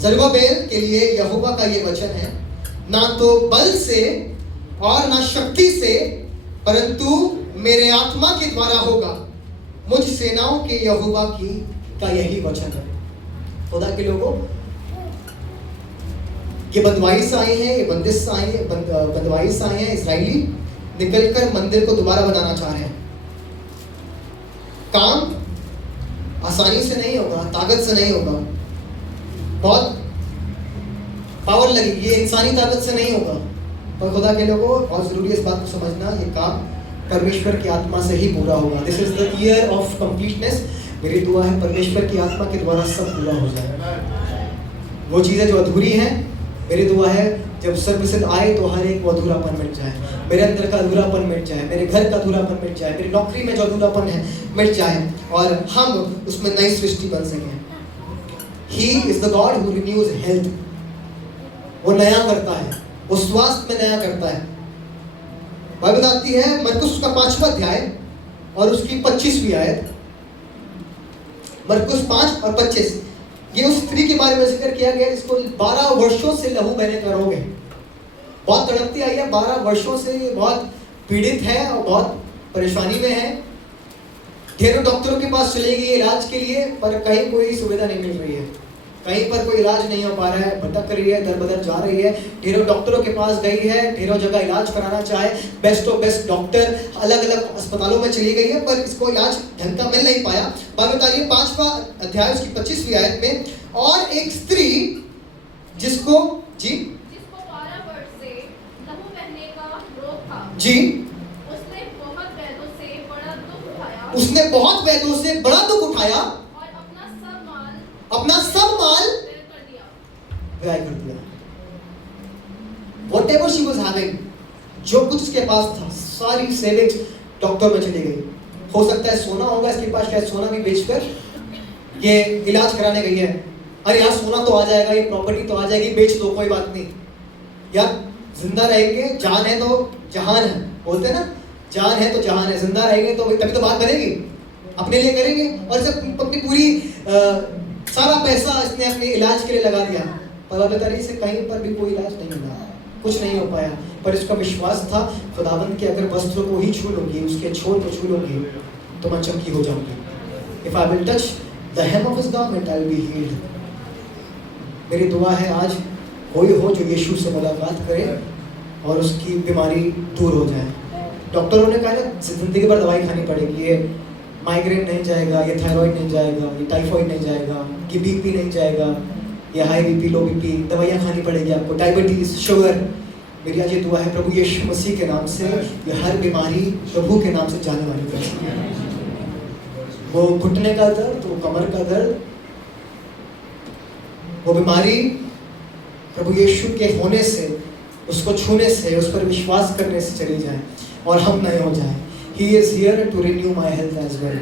जरुब्बाबेल के लिए यहोवा का ये वचन है, ना तो बल से और ना शक्ति से, परंतु मेरे आत्मा के द्वारा होगा। मुझ सेनाओं के यहोवा का यही वचन है। खुदा के लोगों, ये बंदवाई से आए हैं, ये बंदिश से आए हैं, बंदवाई से आए हैं। इजरायली निकलकर मंदिर को दोबारा बनाना चाह रहे हैं। काम आसानी से नहीं होगा, ताकत से नहीं होगा, बहुत पावर लगेगी, ये इंसानी ताकत से नहीं होगा। पर खुदा के लोगों, बहुत जरूरी है इस बात को समझना, ये काम परमेश्वर की आत्मा से ही पूरा होगा। This is the year of completeness. मेरी दुआ है परमेश्वर की आत्मा के द्वारा सब पूरा हो जाए। वो चीजें जो अधूरी हैं, मेरी दुआ है जब सर्वसिद्ध आए तो हर एक वो अधूरापन मिट जाए। मेरे अंदर का अधूरापन मिट जाए, मेरे घर का अधूरापन मिट जाए, मेरी नौकरी में जो अधूरापन है मिट जाए और हम उसमें नई सृष्टि बन सकें। He is the God who renews health. वो नया करता है, वो स्वास्थ्य में नया करता है। बाइबल बताती है मरकुस उसका 5वां अध्याय और उसकी 25वीं आयत, मरकुस 5 और 25। ये उस स्त्री के बारे में जिक्र किया गया जिसको 12 वर्षों से लहू बहने का रोग है। बहुत तड़पती आई है, 12 वर्षों से ये बहुत पीड़ित है और बहुत परेशानी में है। ढेरों डॉक्टरों के पास चली गई इलाज के लिए, पर कहीं कोई सुविधा नहीं मिल रही है। कहीं पर कोई इलाज नहीं हो पा रहा है, भटक रही है, दर बदर जा रही है, ढेरों डॉक्टरों के पास गई है, ढेरों जगह इलाज कराना चाहे, बेस्ट ऑफ बेस्ट डॉक्टर अलग अलग अस्पतालों में चली गई है, पर इसको इलाज ढंग का मिल नहीं पाया। बाइबल बता रही है 5वां अध्याय उसकी 25वीं आयत में, और एक स्त्री जिसको 12 वर्ष से लहू बहने का रोग था जी, उसने बहुत वैद्यों से बड़ा दुख उठाया उसने बहुत वैद्यों से बड़ा दुख उठाया और अपना सब माल व्यय कर दिया। Whatever she was having, जो कुछ उसके पास था, सारी सेविंग्स डॉक्टर में चली गई। हो सकता है सोना होगा इसके पास, शायद सोना भी बेचकर ये इलाज कराने गई है। अरे यार सोना तो आ जाएगा, ये प्रॉपर्टी तो आ जाएगी, बेच दो कोई बात नहीं यार, जिंदा रहेंगे, जान है तो जहान है, बोलते हैं ना, जान है तो जहान है, जिंदा रहेंगे तो तभी तो बात बनेगी, अपने लिए करेंगे। और इसे अपनी पूरी सारा पैसा इसने अपने इलाज के लिए लगा दिया, पर बता रही से कहीं पर भी कोई इलाज नहीं हुआ, कुछ नहीं हो पाया। पर इसका विश्वास था खुदावंद के अगर वस्त्रों को ही छू लूंगी, उसके छोर को छू लूंगी तो मैं चमकी हो जाऊंगी। If I will touch the hem of his garment, I will be healed। मेरी दुआ है आज कोई हो जो यीशु से मुलाकात करे और उसकी बीमारी दूर हो जाए। डॉक्टरों ने कहा ना जिंदगी भर दवाई खानी पड़ेगी, ये माइग्रेन नहीं जाएगा, ये थायराइड नहीं जाएगा, ये टाइफाइड नहीं जाएगा, ये बीपी नहीं जाएगा, ये हाई बीपी लो बीपी दवाइयाँ खानी पड़ेगी आपको, डायबिटीज शुगर। मेरी आज ये दुआ है प्रभु यीशु मसीह के नाम से ये हर बीमारी प्रभु के नाम से जाने वाली है। वो घुटने का दर्द, वो कमर का दर्द, वो बीमारी प्रभु यीशु के होने से, उसको छूने से, उस पर विश्वास करने से चली जाए और हम नए हो जाए। He is here to renew my health as well.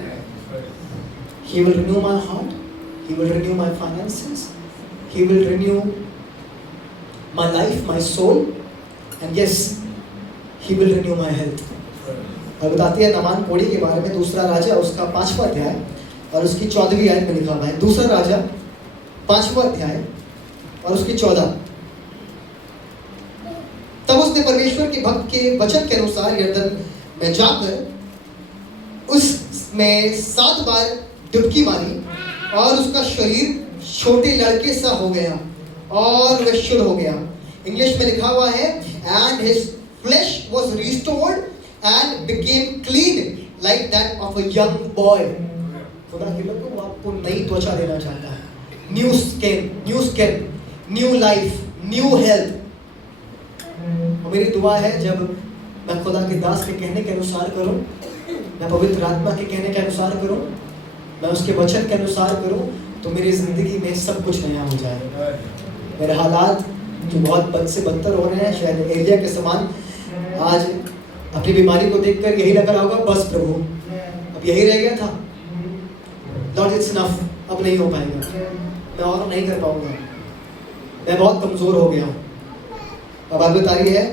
He will renew my heart. He will renew my finances. He will renew my life, my soul, and yes, He will renew my health. और बताती है Naaman कोड़ी के बारे में, दूसरा राजा उसका 5वां अध्याय और उसकी 14वीं आयत में लिखा हुआ है। दूसरा राजा 5वां अध्याय और उसकी 14। तब उसने परमेश्वर के भक्त के वचन के अनुसार यरदन में जाकर उसमें 7 बार डुबकी मारी और उसका शरीर छोटे लड़के सा हो गया और वह शुद्ध हो गया। इंग्लिश में लिखा हुआ है and his flesh was restored and became clean like that of a young boy. खुदा के लोगों, वो आपको नई त्वचा देना चाहता है, new skin, new life, new health. मेरी दुआ है जब मैं खुदा के दास के कहने के अनुसार करूं, मैं पवित्र आत्मा के कहने के अनुसार करूं, मैं उसके वचन के अनुसार करूं, तो मेरी जिंदगी में सब कुछ नया हो जाए। मेरे हालात जो बहुत बद से बदतर हो रहे हैं, शायद एलिया के समान, आज अपनी बीमारी को देखकर यही लग रहा होगा बस प्रभु अब यही रह गया था, लॉर्ड इट्स इनफ, अब नहीं हो पाएगा, मैं और नहीं कर पाऊंगा, मैं बहुत कमजोर हो गया हूँ। अब बात बता रही है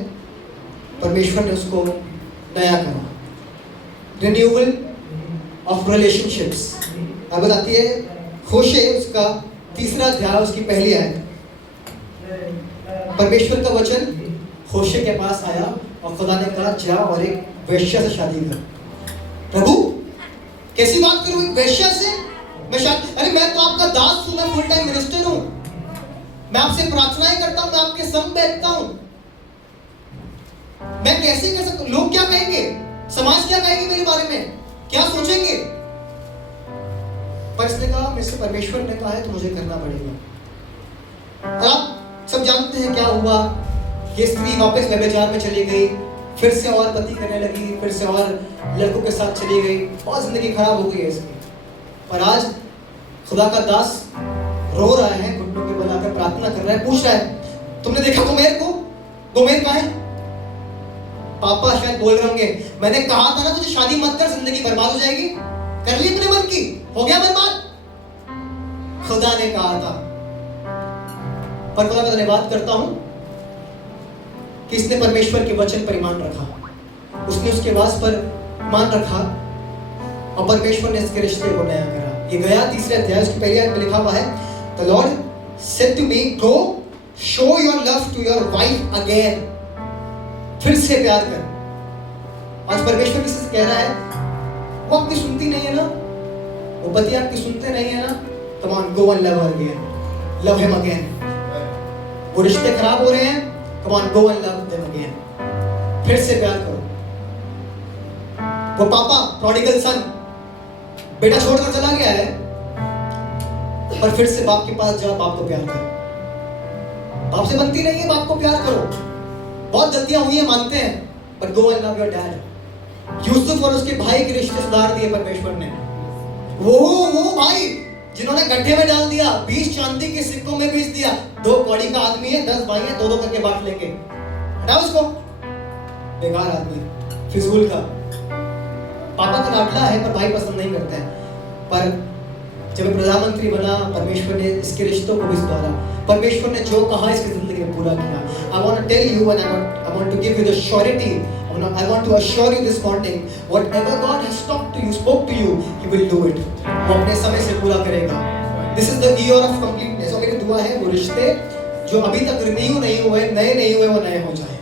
परमेश्वर ने उसको नया करा, रिन्यूअल ऑफ रिलेशनशिप्स। अब बताती है होशे उसका 3रा अध्याय उसकी पहली आयत। परमेश्वर का वचन होशे के पास आया और खुदा ने कहा जा और एक वेश्या से शादी कर। प्रभु कैसी बात करूं, एक वेश्या से मैं शादी? अरे मैं तो आपका दास हूं, मैं फुल टाइम मिनिस्टर हूं, मैं आपसे प्रार्थनाएं करता हूं, मैं आपके संग बैठता हूं, मैं कैसे कर सकता हूं? लोग क्या कहेंगे, समाज क्या कहेगी मेरे बारे में, क्या सोचेंगे? पर इसने कहा मेरे से परमेश्वर ने कहा है तो मुझे करना पड़ेगा। और आप सब जानते हैं क्या हुआ, ये स्त्री वापस व्यभिचार में चली गई, फिर से और पति करने लगी, फिर से और लड़कों के साथ चली गई, बहुत जिंदगी खराब हो गई है इसकी। पर आज खुदा का दास रो रहा है, घुटनों पे बनाकर प्रार्थना कर रहा है, पूछ रहा है तुमने देखा गोमेर को? गोमेर कहाँ है? पापा शायद बोल रहे होंगे मैंने कहा था ना तुझे शादी मत कर, जिंदगी बर्बाद हो जाएगी, कर ली अपने मन की, हो गया बर्बाद। खुदा ने कहा था, पर खुदा का धन्यवाद करता हूं कि इसने परमेश्वर के वचन पर ईमान रखा, उसने उसके वास पर ईमान रखा और परमेश्वर ने इसके रिश्ते को नया करा। ये गया 3रे अध्याय उसकी पहली आयत में लिखा हुआ है, the Lord said to me go show your love to your wife again, फिर से प्यार कर। आज परमेश्वर किसी से कह रहा है, वो आपकी सुनती नहीं है ना, वो पति आपकी सुनते नहीं है ना, come on go and love her again, love him again. वो रिश्ते खराब हो रहे हैं, come on go and love them again. फिर से प्यार करो। वो पापा प्रोडिगल सन, बेटा छोड़कर चला गया है, पर फिर से बाप के पास जाओ, बाप को प्यार करो। बाप से बनती नहीं है, बाप को प्यार करो। बहुत गलतियां हुई है मानते हैं, but go and love your dad. Yusuf और उसके भाई के रिश्ते सुधार दिए परमेश्वर ने। वो भाई जिन्होंने गड्ढे में डाल दिया, 20 चांदी के सिक्कों में बेच दिया। 2 कौड़ी का आदमी है, 10 भाई है, 2-2 करके बांट लेंगे। हटाओ उसको, बेकार आदमी, फिजूल का। पापा तो लाडला है पर भाई पसंद नहीं करते हैं। पर जब प्रधानमंत्री बना, परमेश्वर ने इसके रिश्तों को भी सुधारा। परमेश्वर ने जो कहा इसकी जिंदगी में पूरा किया। I want to tell you and I want to give you the surety. I want to assure you this morning, whatever God has talked to you, spoke to you, He will do it. वो अपने समय से पूरा करेगा। This is the year of completeness. और मेरी दुआ है वो रिश्ते जो अभी तक रिन्यू नहीं हुए, नए नहीं हुए, वो नए हो जाए।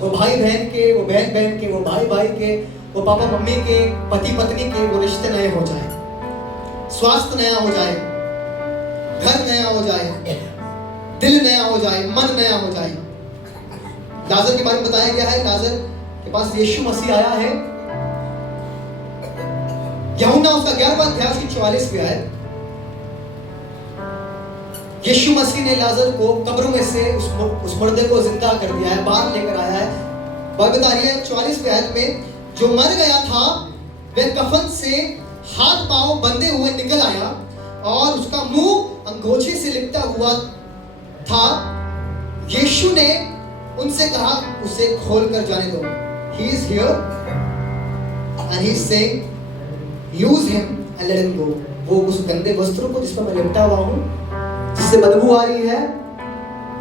वो भाई बहन के, वो बहन बहन के, वो भाई भाई के, वो पापा मम्मी के, पति पत्नी के, वो रिश्ते नए हो जाए। स्वास्थ्य नया हो जाए, घर नया हो जाए, दिल नया हो जाए, मन नया हो जाए। लाजर के बारे में बताया गया है, लाजर के पास यीशु मसीह आया है। यूहन्ना उसका 11वां अध्याय उसकी 44वीं आयत। यीशु मसीह ने लाजर को कब्रों में से उस मुर्दे को जिंदा कर दिया है, बाहर लेकर आया है। बाइबल बता रही है 44वीं आयत में, जो मर गया था वह कफन से हाथ पांव बंधे हुए निकल आया और उसका मुंह अंगोछे से लिपटा हुआ था। यीशु ने उनसे कहा, उसे खोल कर जाने दो। He is here and he is saying, use him and let him go. वो उस गंदे वस्त्रों को जिस पर मैं लिपटा हुआ हूँ, जिससे बदबू आ रही है,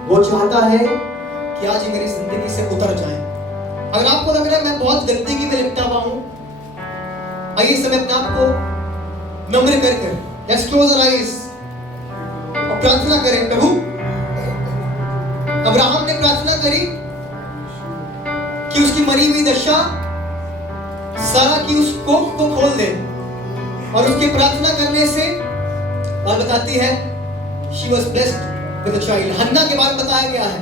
वो चाहता है कि आज ये मेरी जिंदगी से उतर जाए। अगर आपको लग रहा है मैं बहुत गंदगी में लिपटा हुआ हूँ, आइए इस समय अपने आप को नम्र कर let's close our eyes और प्रार्थना करें। प्रभु, अब्राहम ने प्रार्थना करी कि उसकी मरी हुई दशा सारा की उस कोख को खोल दे, और उसके प्रार्थना करने से बात बताती है she was blessed with a child। हन्ना के बारे में बताया गया है,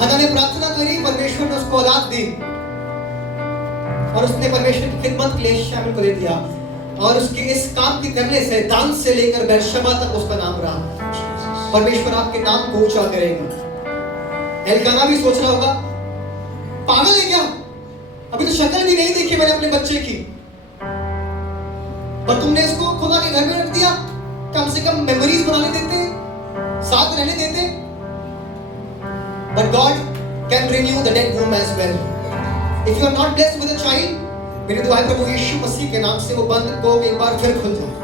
हन्ना ने प्रार्थना करी, परमेश्वर ने उसको औलाद दी और उसने परमेश्वर की खिदमत के लिए शामिल कर दिया। और उसके इस काम के करने से दान से लेकर बेरशबा तक उसका नाम रहा। परमेश्वर आपके नाम को ऊंचा करेगा। एल्काना भी सोच रहा होगा, पागल है क्या, अभी तो शक्ल भी नहीं देखी मैंने अपने बच्चे की, पर तुमने इसको खुदा के घर में रख दिया, कम से कम मेमोरीज बनाने देते, साथ रहने देते। But God can renew the dead womb as well. If you are not blessed with a child, मेरी दुआ है प्रभु यीशु मसीह के नाम से वो बंद को एक बार फिर खुल जाए।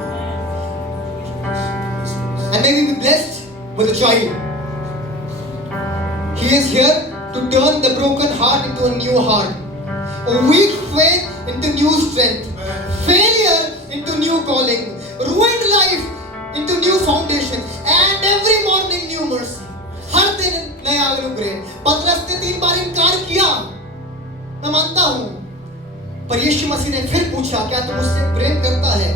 And may we be blessed with a child. He is here to turn the broken heart into a new heart, a weak faith into new strength, failure into new calling, ruined life into new foundation, and every morning new mercy. हर दिन नया अनुग्रह। पतरस ने 3 बार इनकार किया, मैं मानता हूं, पर यीशु मसीह ने फिर पूछा, क्या तू मुझसे प्रेम करता है?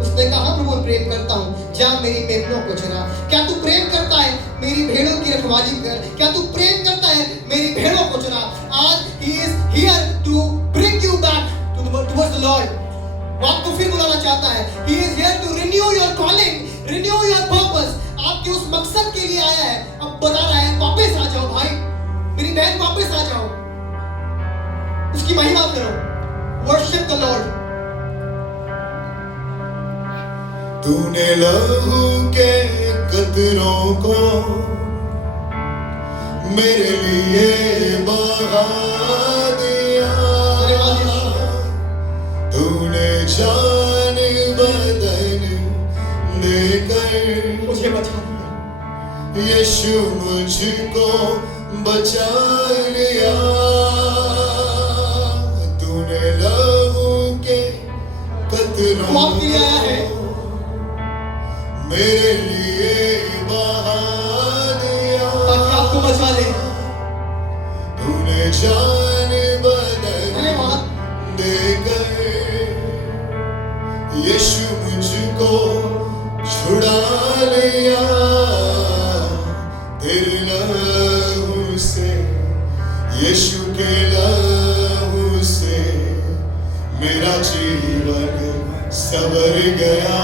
उसने कहा, प्रभु प्रेम करता हूं, जा मेरी मेमनों को चरा। क्या तू प्रेम करता है? मेरी भेड़ों की रखवाली कर। क्या तू प्रेम करता है? मेरी भेड़ों को चरा। आज he is here to bring you back towards the Lord। वो आपको फिर बुलाना चाहता है। He is here to renew your calling, renew your purpose। आपके उस मकसद के लिए आया है। अब बता रहा है, वापस आ जाओ भाई, मेरी बहन वापस आ जाओ, उसकी महिमा करो। Worship the Lord। तूने लहू के कतरों को मेरे लिए बहा दिया, तूने जान बदन देकर मुझे बचा दिया। यीशु मुझको बचा लिया। तूने लहू के कतरों को मेरे लिए बहा दिया, ताकि आपको बचा ले। तूने जान बदन देकर यीशु मुझको छुड़ा ले। सवर गया,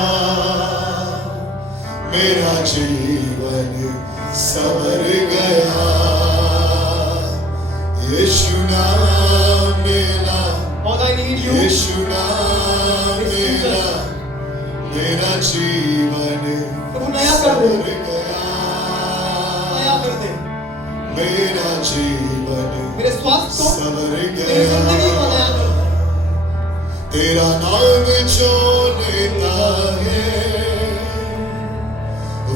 मेरा जीवन सवर गया। यीशु नाम मेरा, Lord, I need you. यीशु नाम मेरा, मेरा जीवन प्रभु नया कर दे, सवर गया, नया कर दे मेरा जीवन मेरे स्वास्थ्य को, सवर मेरी गया। जिंदगी को नया कर दे। तेरा नाम जो लेता है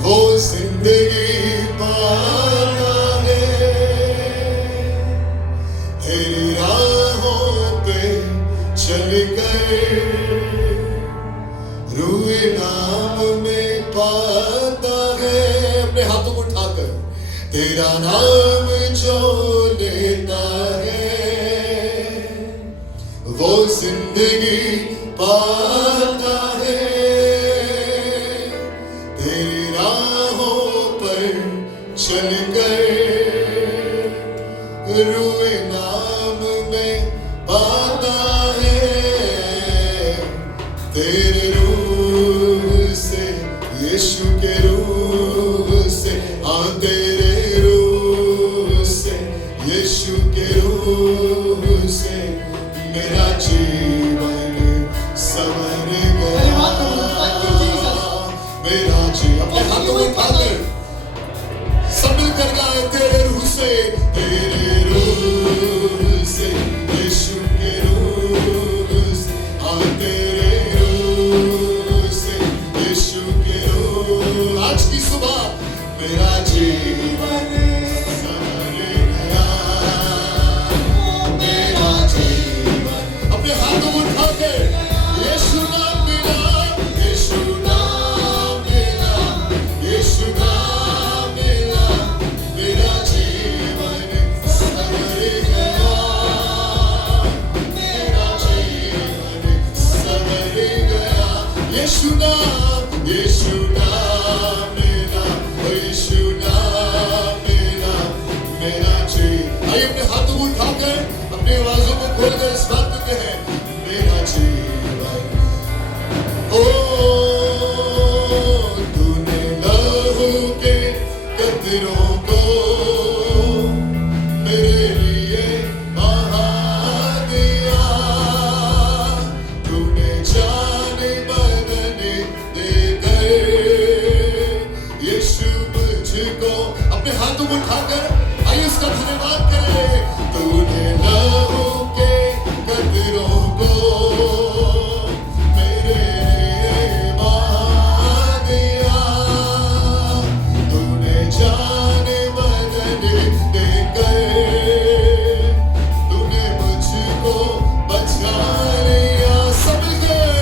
वो जिंदगी पाता है। तेरी राहों पे चल कर रूए नाम में पाता है। अपने हाथों को उठाकर तेरा नाम जो लेता है वो जिंदगी पाता है। तेरी राहों पर चलकर रूए नाम में पाता है। तेरे रूह से, यीशु के रूह से, तेरे रूह से, यीशु के रूह से मेरा जीवन सवर गया। मेरा जीवन, अपने हाथों में उठाकर सब मिलकर गाए, तेरे रूह से, तेरे रूह से, यीशु के रूह से, तेरे रूह से, यीशु के रूह। आज की सुबह मेरा जीवन सवर गया, मेरा जीवन। अपने हाथों को उठाकर यीशु नाम मिला, यीशु नाम मिला, यीशु नाम मिला, मेरा जीवन सवर गया, मेरा जीवन सवर गया। यीशु नाम